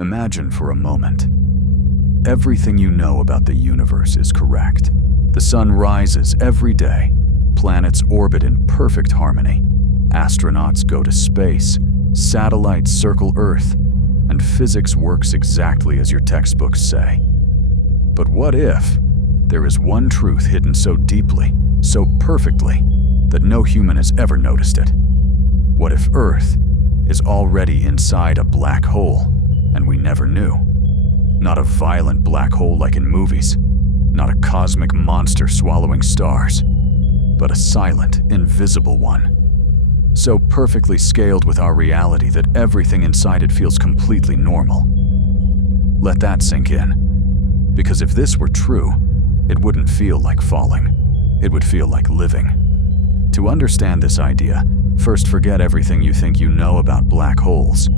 Imagine for a moment. Everything you know about the universe is correct. The sun rises every day. Planets orbit in perfect harmony. Astronauts go to space. Satellites circle Earth. And physics works exactly as your textbooks say. But what if there is one truth hidden so deeply, so perfectly, that no human has ever noticed it? What if Earth is already inside a black hole, and we never knew? Not a violent black hole like in movies, not a cosmic monster swallowing stars, but a silent, invisible one. So perfectly scaled with our reality that everything inside it feels completely normal. Let that sink in. Because if this were true, it wouldn't feel like falling. It would feel like living. To understand this idea, first forget everything you think you know about black holes.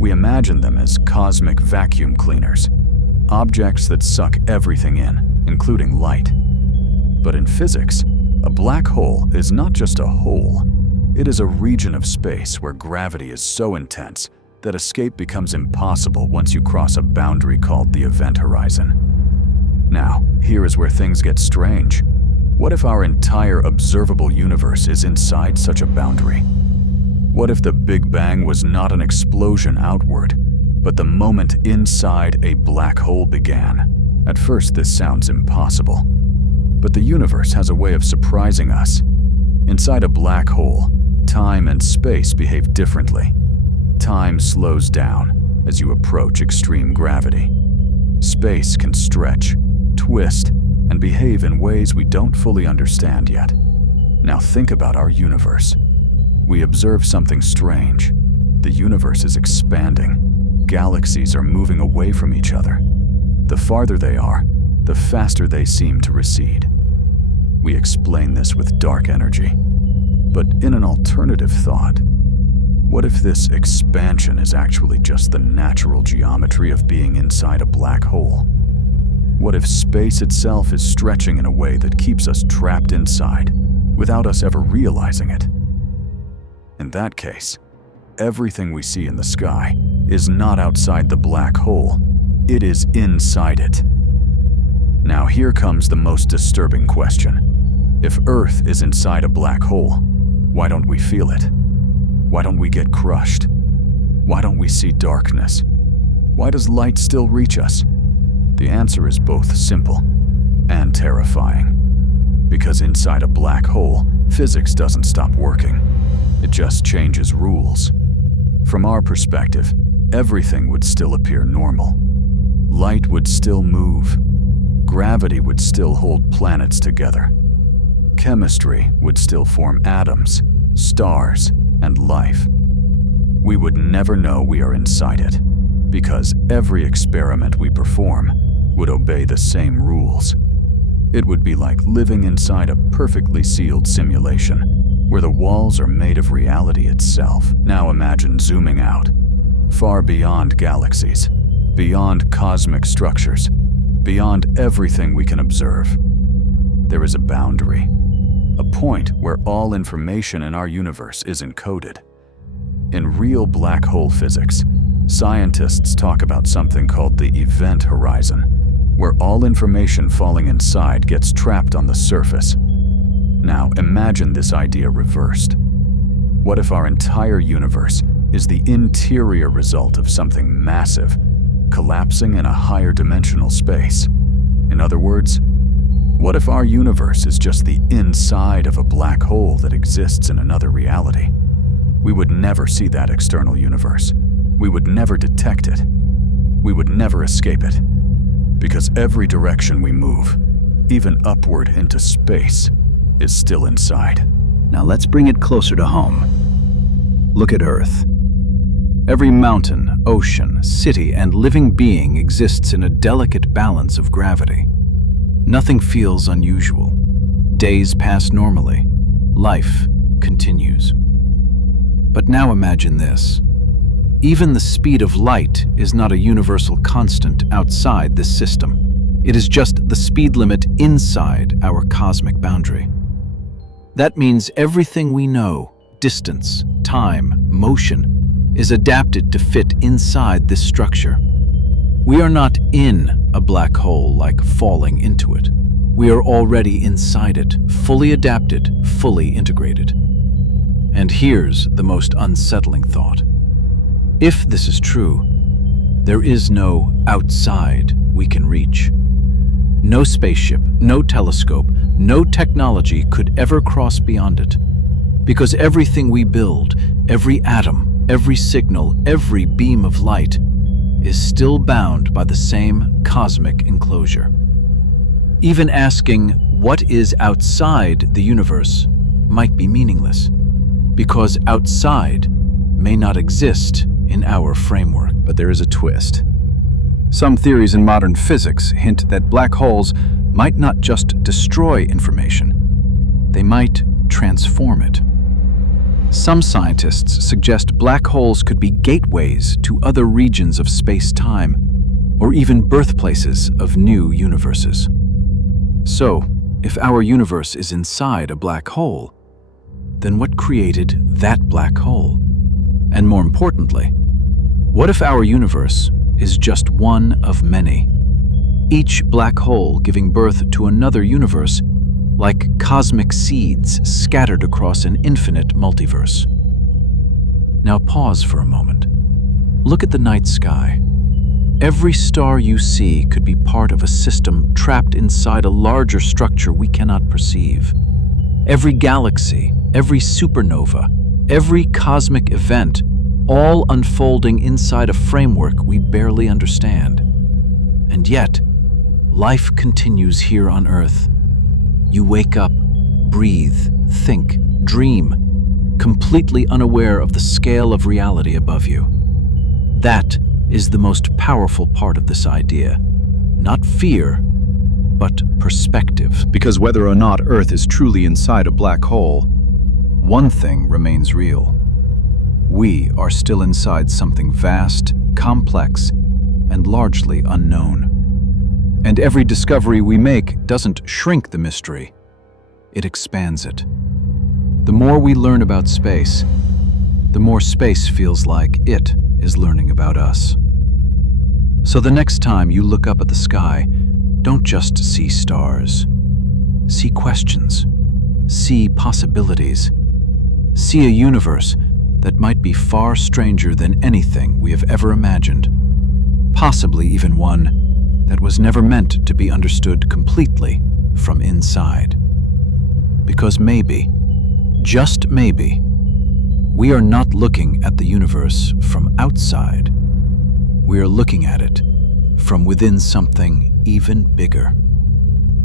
We imagine them as cosmic vacuum cleaners, objects that suck everything in, including light. But in physics, a black hole is not just a hole. It is a region of space where gravity is so intense that escape becomes impossible once you cross a boundary called the event horizon. Now, here is where things get strange. What if our entire observable universe is inside such a boundary? What if the Big Bang was not an explosion outward, but the moment inside a black hole began? At first, this sounds impossible. But the universe has a way of surprising us. Inside a black hole, time and space behave differently. Time slows down as you approach extreme gravity. Space can stretch, twist, and behave in ways we don't fully understand yet. Now think about our universe. We observe something strange. The universe is expanding. Galaxies are moving away from each other. The farther they are, the faster they seem to recede. We explain this with dark energy. But in an alternative thought, what if this expansion is actually just the natural geometry of being inside a black hole? What if space itself is stretching in a way that keeps us trapped inside, without us ever realizing it? In that case, everything we see in the sky is not outside the black hole, it is inside it. Now here comes the most disturbing question. If Earth is inside a black hole, why don't we feel it? Why don't we get crushed? Why don't we see darkness? Why does light still reach us? The answer is both simple and terrifying. Because inside a black hole, physics doesn't stop working. It just changes rules. From our perspective, everything would still appear normal. Light would still move. Gravity would still hold planets together. Chemistry would still form atoms, stars, and life. We would never know we are inside it, because every experiment we perform would obey the same rules. It would be like living inside a perfectly sealed simulation, where the walls are made of reality itself. Now imagine zooming out, far beyond galaxies, beyond cosmic structures, beyond everything we can observe. There is a boundary, a point where all information in our universe is encoded. In real black hole physics, scientists talk about something called the event horizon, where all information falling inside gets trapped on the surface. Now imagine this idea reversed. What if our entire universe is the interior result of something massive, collapsing in a higher dimensional space? In other words, what if our universe is just the inside of a black hole that exists in another reality? We would never see that external universe. We would never detect it. We would never escape it. Because every direction we move, even upward into space, is still inside. Now let's bring it closer to home. Look at Earth. Every mountain, ocean, city, and living being exists in a delicate balance of gravity. Nothing feels unusual. Days pass normally. Life continues. But now imagine this. Even the speed of light is not a universal constant outside this system. It is just the speed limit inside our cosmic boundary. That means everything we know, distance, time, motion, is adapted to fit inside this structure. We are not in a black hole like falling into it. We are already inside it, fully adapted, fully integrated. And here's the most unsettling thought. If this is true, there is no outside we can reach. No spaceship, no telescope, no technology could ever cross beyond it. Because everything we build, every atom, every signal, every beam of light, is still bound by the same cosmic enclosure. Even asking what is outside the universe might be meaningless, because outside may not exist in our framework. But there is a twist. Some theories in modern physics hint that black holes might not just destroy information, they might transform it. Some scientists suggest black holes could be gateways to other regions of space-time, or even birthplaces of new universes. So, if our universe is inside a black hole, then what created that black hole? And more importantly, what if our universe is just one of many, each black hole giving birth to another universe, like cosmic seeds scattered across an infinite multiverse? Now pause for a moment. Look at the night sky. Every star you see could be part of a system trapped inside a larger structure we cannot perceive. Every galaxy, every supernova, every cosmic event, all unfolding inside a framework we barely understand. And yet, life continues here on Earth. You wake up, breathe, think, dream, completely unaware of the scale of reality above you. That is the most powerful part of this idea. Not fear, but perspective. Because whether or not Earth is truly inside a black hole, one thing remains real. We are still inside something vast, complex, and largely unknown. And every discovery we make doesn't shrink the mystery, it expands it. The more we learn about space, the more space feels like it is learning about us. So the next time you look up at the sky, don't just see stars. See questions. See possibilities. See a universe that might be far stranger than anything we have ever imagined. Possibly even one that was never meant to be understood completely from inside. Because maybe, just maybe, we are not looking at the universe from outside. We are looking at it from within something even bigger.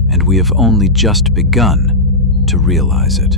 And we have only just begun to realize it.